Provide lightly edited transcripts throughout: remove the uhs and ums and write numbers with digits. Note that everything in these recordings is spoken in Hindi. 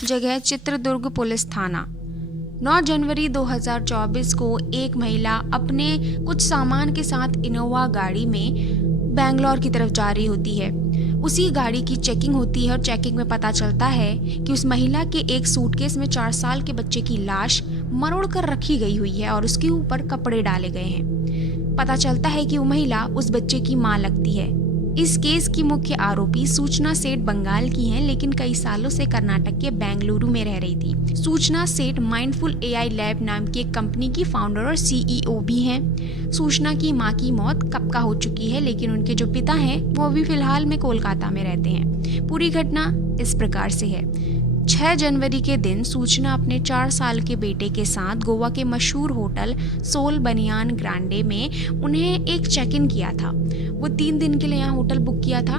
जगह चित्रदुर्ग पुलिस थाना। 9 जनवरी 2024 को एक महिला अपने कुछ सामान के साथ इनोवा गाड़ी में बेंगलोर की तरफ जा रही होती है। उसी गाड़ी की चेकिंग होती है और चेकिंग में पता चलता है कि उस महिला के एक सूटकेस में 4 साल के बच्चे की लाश मरोड़ कर रखी गई हुई है और उसके ऊपर कपड़े डाले गए हैं। पता चलता है कि वो महिला उस बच्चे की मां लगती है। इस केस की मुख्य आरोपी सूचना सेठ बंगाल की हैं, लेकिन कई सालों से कर्नाटक के बेंगलुरु में रह रही थी। सूचना सेठ माइंडफुल एआई लैब नाम की एक कंपनी की फाउंडर और सीईओ भी हैं। सूचना की मां की मौत कब का हो चुकी है, लेकिन उनके जो पिता हैं वो अभी फिलहाल में कोलकाता में रहते हैं। पूरी घटना इस प्रकार से है। 6 जनवरी के दिन सूचना अपने 4 साल के बेटे के साथ गोवा के मशहूर होटल सोल बनियान ग्रांडे में उन्हें एक चेक इन किया था। वो 3 दिन के लिए यहाँ होटल बुक किया था।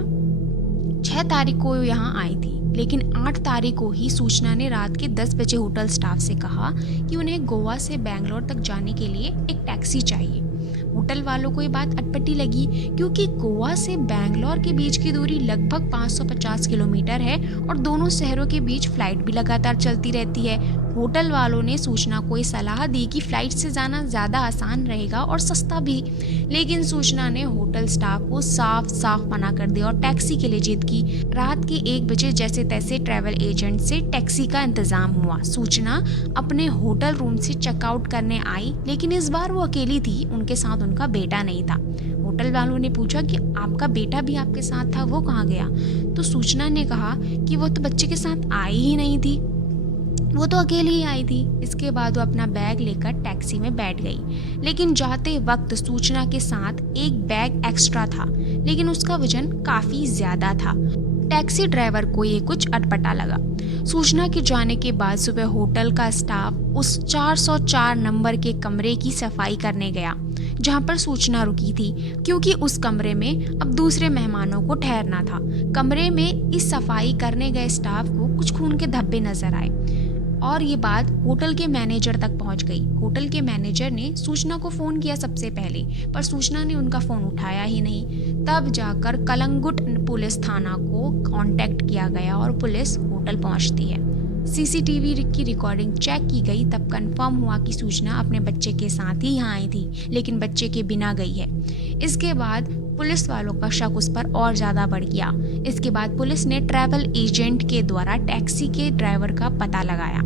6 तारीख को यहाँ आई थी, लेकिन 8 तारीख को ही सूचना ने रात के 10 बजे होटल स्टाफ से कहा कि उन्हें गोवा से बेंगलोर तक जाने के लिए एक टैक्सी चाहिए। होटल वालों को ये बात अटपटी लगी, क्योंकि गोवा से बेंगलोर के बीच की दूरी लगभग 550 किलोमीटर है और दोनों शहरों के बीच फ्लाइट भी लगातार चलती रहती है। होटल वालों ने सूचना को सलाह दी कि फ्लाइट से जाना ज़्यादा आसान रहेगा और सस्ता भी, लेकिन सूचना ने होटल स्टाफ को साफ साफ मना कर दिया और टैक्सी के लिए जिद की। रात के 1 बजे जैसे तैसे ट्रैवल एजेंट से टैक्सी का इंतजाम हुआ। सूचना अपने होटल रूम से चेकआउट करने आई, लेकिन इस बार वो अकेली थी, उनके साथ उनका बेटा नहीं था। होटल वालों ने पूछा कि आपका बेटा भी आपके साथ था, वो कहाँ गया? तो सूचना ने कहा कि वो तो बच्चे के साथ आई ही नहीं थी, वो तो अकेली ही आई थी। इसके बाद वो अपना बैग लेकर टैक्सी में बैठ गई, लेकिन जाते वक्त सूचना के साथ एक बैग एक्स्ट्रा था, लेकिन उसका वजन काफी ज्यादा था। टैक्सी ड्राइवर को ये कुछ अटपटा लगा। सूचना के जाने के बाद सुबह होटल का स्टाफ उस 404 नंबर के कमरे की सफाई करने गया जहां पर सूचना रुकी थी, क्योंकि उस कमरे में अब दूसरे मेहमानों को ठहरना था। कमरे में इस सफाई करने गए स्टाफ को कुछ खून के धब्बे नजर आए और ये बात होटल के मैनेजर तक पहुंच गई। होटल के मैनेजर ने सूचना को फ़ोन किया सबसे पहले, पर सूचना ने उनका फ़ोन उठाया ही नहीं। तब जाकर कलंगुट पुलिस थाना को कांटेक्ट किया गया और पुलिस होटल पहुंचती है। सीसीटीवी की रिकॉर्डिंग चेक की गई, तब कंफर्म हुआ कि सूचना अपने बच्चे के साथ ही यहाँ आई थी, लेकिन बच्चे के बिना गई है। इसके बाद पुलिस वालों का शक उस पर और ज़्यादा बढ़ गया। इसके बाद पुलिस ने ट्रैवल एजेंट के द्वारा टैक्सी के ड्राइवर का पता लगाया।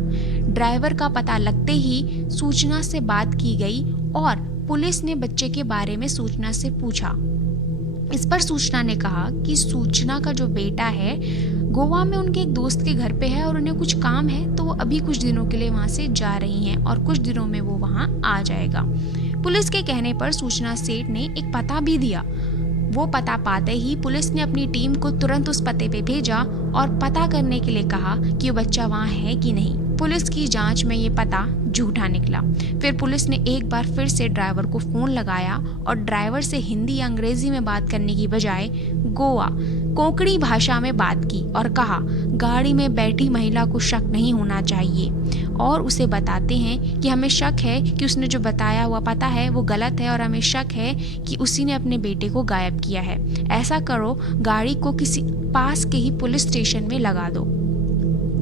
ड्राइवर का पता लगते ही सूचना से बात की गई और पुलिस ने बच्चे के बारे में सूचना से पूछा। इस पर सूचना ने कहा कि सूचना का जो बेटा है गोवा में उनके एक दोस्त के घर पे है और उन्हें कुछ काम है, तो वो अभी कुछ दिनों के लिए वहाँ से जा रही हैं और कुछ दिनों में वो वहाँ आ जाएगा। पुलिस के कहने पर सूचना सेठ ने एक पता भी दिया। वो पता पाते ही पुलिस ने अपनी टीम को तुरंत उस पते पे भेजा और पता करने के लिए कहा कि वो बच्चा वहाँ है कि नहीं। पुलिस की जांच में ये पता झूठा निकला। फिर पुलिस ने एक बार फिर से ड्राइवर को फ़ोन लगाया और ड्राइवर से हिंदी या अंग्रेजी में बात करने की बजाय गोवा कोंकणी भाषा में बात की और कहा गाड़ी में बैठी महिला को शक नहीं होना चाहिए और उसे बताते हैं कि हमें शक है कि उसने जो बताया हुआ पता है वो गलत है और हमें शक है कि उसी ने अपने बेटे को गायब किया है। ऐसा करो, गाड़ी को किसी पास के ही पुलिस स्टेशन में लगा दो।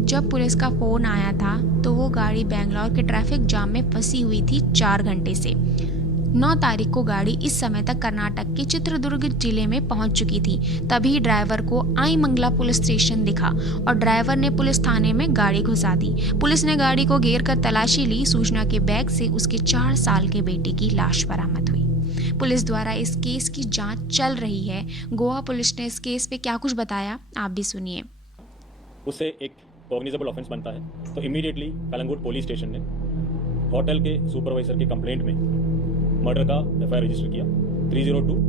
जब पुलिस का फ़ोन आया था तो वो गाड़ी बेंगलोर के ट्रैफिक जाम में फंसी हुई थी 4 घंटे से। 9 तारीख को गाड़ी इस समय तक कर्नाटक के चित्रदुर्ग जिले में पहुंच चुकी थी। तभी ड्राइवर को आईमंगला पुलिस स्टेशन दिखा और ड्राइवर ने पुलिस थाने में गाड़ी घुसा दी। पुलिस ने गाड़ी को घेर कर तलाशी ली। सूचना के बैग से उसके 4 साल के बेटे की लाश बरामद हुई। पुलिस द्वारा इस केस की जांच चल रही है। गोवा पुलिस ने इस केस पे क्या कुछ बताया, आप भी सुनिए। उससे एक कॉग्निजेबल ऑफेंस बनता है, तो इमीडिएटली कलंगुट पुलिस स्टेशन ने होटल के सुपरवाइजर के कंप्लेंट में मर्डर का एफआईआर रजिस्टर किया 302।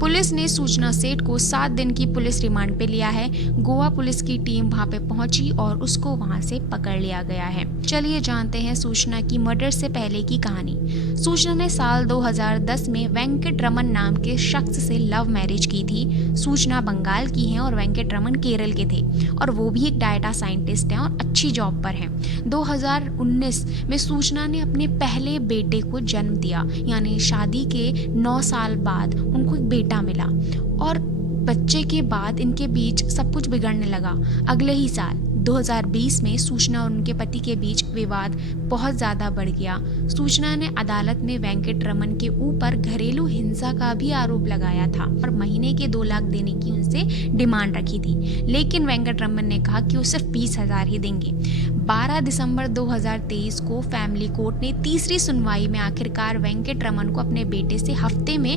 पुलिस ने सूचना सेठ को 7 दिन की पुलिस रिमांड पे लिया है। गोवा पुलिस की टीम वहां पे पहुंची और उसको वहां से पकड़ लिया गया है। चलिए जानते हैं सूचना की मर्डर से पहले की कहानी। सूचना ने साल 2010 में वेंकट रमन नाम के शख्स से लव मैरिज की थी। सूचना बंगाल की है और वेंकट रमन केरल के थे और वो भी एक डाटा साइंटिस्ट हैं और अच्छी जॉब पर हैं। 2019 में सूचना ने अपने पहले बेटे को जन्म दिया, यानी शादी के 9 साल बाद उनको एक बेटा मिला और बच्चे के बाद इनके बीच सब कुछ बिगड़ने लगा। अगले ही साल 2020 में सूचना और उनके पति के बीच विवाद बहुत ज़्यादा बढ़ गया। सूचना ने अदालत में वेंकट रमन के ऊपर घरेलू हिंसा का भी आरोप लगाया था और महीने के 2 लाख देने की उनसे डिमांड रखी थी, लेकिन वेंकट रमन ने कहा कि वो सिर्फ 20,000 ही देंगे। 12 दिसंबर 2023 को फैमिली कोर्ट ने तीसरी सुनवाई में आखिरकार वेंकट रमन को अपने बेटे से हफ्ते में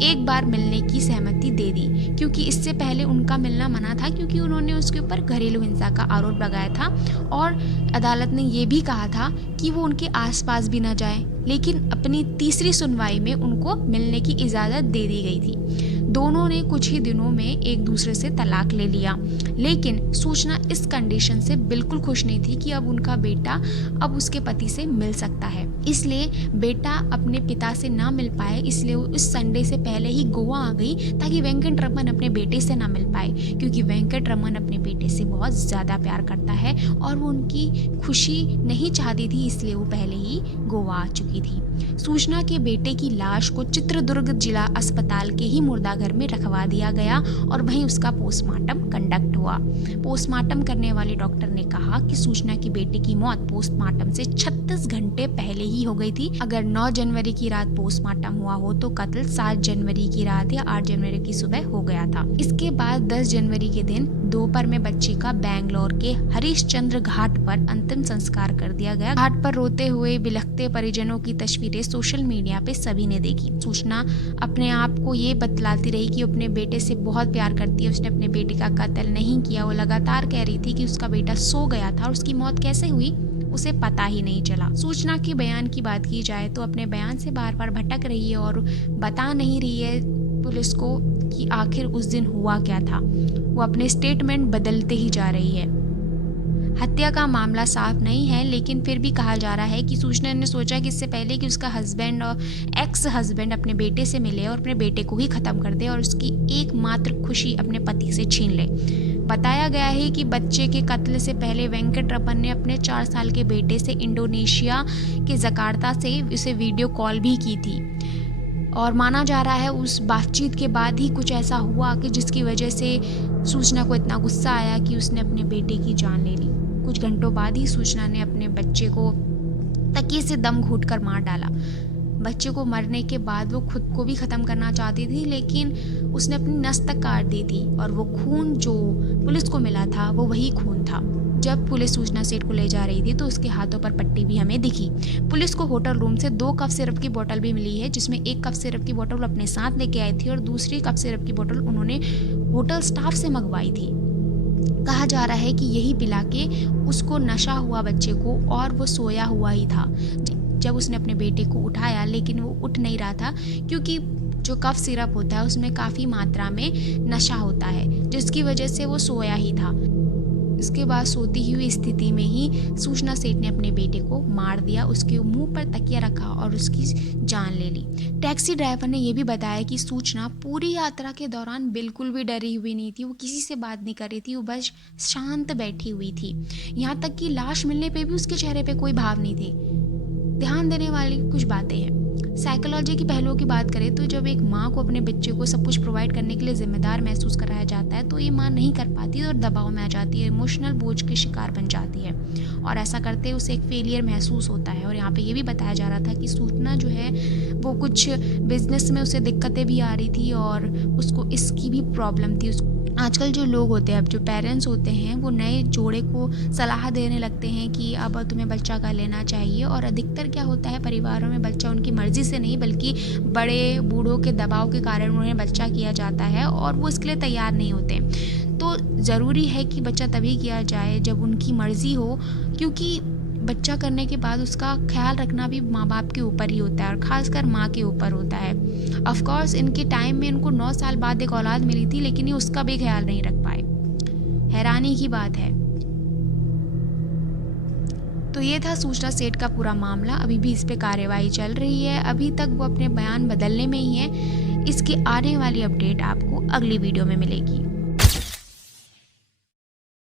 एक बार मिलने की सहमति दे दी, क्योंकि इससे पहले उनका मिलना मना था, क्योंकि उन्होंने उसके ऊपर घरेलू हिंसा का आरोप लगाया था और अदालत ने ये भी कहा था कि वो उनके आसपास भी ना जाए। लेकिन अपनी तीसरी सुनवाई में उनको मिलने की इजाज़त दे दी गई थी। दोनों ने कुछ ही दिनों में एक दूसरे से तलाक ले लिया, लेकिन सूचना इस कंडीशन से बिल्कुल खुश नहीं थी कि अब उनका बेटा अब उसके पति से मिल सकता है। इसलिए बेटा अपने पिता से ना मिल पाए, इसलिए वो इस संडे से पहले ही गोवा आ गई ताकि वेंकट रमन अपने बेटे से ना मिल पाए, क्योंकि वेंकट रमन अपने बेटे से बहुत ज़्यादा प्यार करता है और वो उनकी खुशी नहीं चाहती थी, इसलिए वो पहले ही गोवा आ चुकी थी। सूचना के बेटे की लाश को चित्रदुर्ग जिला अस्पताल के ही मुर्दाघर में रखवा दिया गया और वहीं उसका पोस्टमार्टम कंडक्ट हुआ। पोस्टमार्टम करने वाले डॉक्टर ने कहा कि सूचना की बेटे की मौत पोस्टमार्टम से 36 घंटे पहले ही हो गई थी। अगर 9 जनवरी की रात पोस्टमार्टम हुआ हो तो कत्ल 7 जनवरी की रात या 8 जनवरी की सुबह हो गया था। इसके बाद 10 जनवरी के दिन दोपहर में बच्चे का बैंगलोर के हरिश्चंद्र घाट पर अंतिम संस्कार कर दिया गया। घाट पर रोते हुए बिलखते परिजनों की तस्वीरें सोशल मीडिया पे सभी ने देखी। सूचना अपने आप को ये बतलाती रही कि अपने बेटे से बहुत प्यार करती है, उसने अपने बेटे का कत्ल नहीं किया। वो लगातार कह रही थी कि उसका बेटा सो गया था और उसकी मौत कैसे हुई उसे पता ही नहीं चला। सूचना के बयान की बात की जाए तो अपने बयान से बार बार भटक रही है और बता नहीं रही है पुलिस को कि आखिर उस दिन हुआ क्या था। वो अपने स्टेटमेंट बदलते ही जा रही है। हत्या का मामला साफ नहीं है, लेकिन फिर भी कहा जा रहा है कि सूचना ने सोचा कि इससे पहले कि उसका हस्बैंड और एक्स हस्बैंड अपने बेटे से मिले और अपने बेटे को ही ख़त्म कर दे और उसकी एकमात्र खुशी अपने पति से छीन ले। बताया गया है कि बच्चे के कत्ल से पहले वेंकट रमन ने अपने 4 साल के बेटे से इंडोनेशिया के जकार्ता से उसे वीडियो कॉल भी की थी और माना जा रहा है उस बातचीत के बाद ही कुछ ऐसा हुआ कि जिसकी वजह से सूचना को इतना गुस्सा आया कि उसने अपने बेटे की जान ले ली। कुछ घंटों बाद ही सूचना ने अपने बच्चे को तकिए से दम घोंटकर मार डाला। बच्चे को मरने के बाद वो खुद को भी ख़त्म करना चाहती थी, लेकिन उसने अपनी नस तक काट दी थी और वो खून जो पुलिस को मिला था वो वही खून था। जब पुलिस सूचना सेठ को ले जा रही थी तो उसके हाथों पर पट्टी भी हमें दिखी। पुलिस को होटल रूम से 2 कप सिरप की बोतल भी मिली है, जिसमें 1 कप सिरप की बोतल अपने साथ लेके आई थी और दूसरी कप सिरप की बोतल उन्होंने होटल स्टाफ से मंगवाई थी। कहा जा रहा है कि यही पिला के उसको नशा हुआ बच्चे को और वो सोया हुआ ही था जब उसने अपने बेटे को उठाया, लेकिन वो उठ नहीं रहा था क्योंकि जो कफ सिरप होता है उसमें काफ़ी मात्रा में नशा होता है, जिसकी वजह से वो सोया ही था। इसके बाद सोती हुई स्थिति में ही सूचना सेठ ने अपने बेटे को मार दिया, उसके मुंह पर तकिया रखा और उसकी जान ले ली। टैक्सी ड्राइवर ने यह भी बताया कि सूचना पूरी यात्रा के दौरान बिल्कुल भी डरी हुई नहीं थी, वो किसी से बात नहीं कर रही थी, वो बस शांत बैठी हुई थी। यहाँ तक कि लाश मिलने पे भी उसके चेहरे पे कोई भाव नहीं थे। ध्यान देने वाली कुछ बातें हैं। साइकोलॉजी की पहलुओं की बात करें तो जब एक माँ को अपने बच्चे को सब कुछ प्रोवाइड करने के लिए जिम्मेदार महसूस कराया जाता है तो ये माँ नहीं कर पाती और दबाव में आ जाती है, इमोशनल बोझ के शिकार बन जाती है और ऐसा करते उसे एक फेलियर महसूस होता है। और यहाँ पे ये भी बताया जा रहा था कि सूचना जो है वो कुछ बिजनेस में उसे दिक्कतें भी आ रही थी और उसको इसकी भी प्रॉब्लम थी। आजकल जो लोग होते हैं, अब जो पेरेंट्स होते हैं, वो नए जोड़े को सलाह देने लगते हैं कि अब तुम्हें बच्चा कर लेना चाहिए और अधिकतर क्या होता है परिवारों में बच्चा उनकी मर्ज़ी से नहीं बल्कि बड़े बूढ़ों के दबाव के कारण उन्हें बच्चा किया जाता है और वो इसके लिए तैयार नहीं होते। तो ज़रूरी है कि बच्चा तभी किया जाए जब उनकी मर्ज़ी हो, क्योंकि बच्चा करने के बाद उसका ख्याल रखना भी माँ बाप के ऊपर ही होता है और ख़ासकर माँ के ऊपर होता है। ऑफ कोर्स इनके टाइम में इनको 9 साल बाद एक औलाद मिली थी, लेकिन ये उसका भी ख्याल नहीं रख पाए। हैरानी की बात है। तो ये था सूचना सेठ का पूरा मामला। अभी भी इस पे कार्यवाही चल रही है, अभी तक वो अपने बयान बदलने में ही है। इसकी आने वाली अपडेट आपको अगली वीडियो में मिलेगी।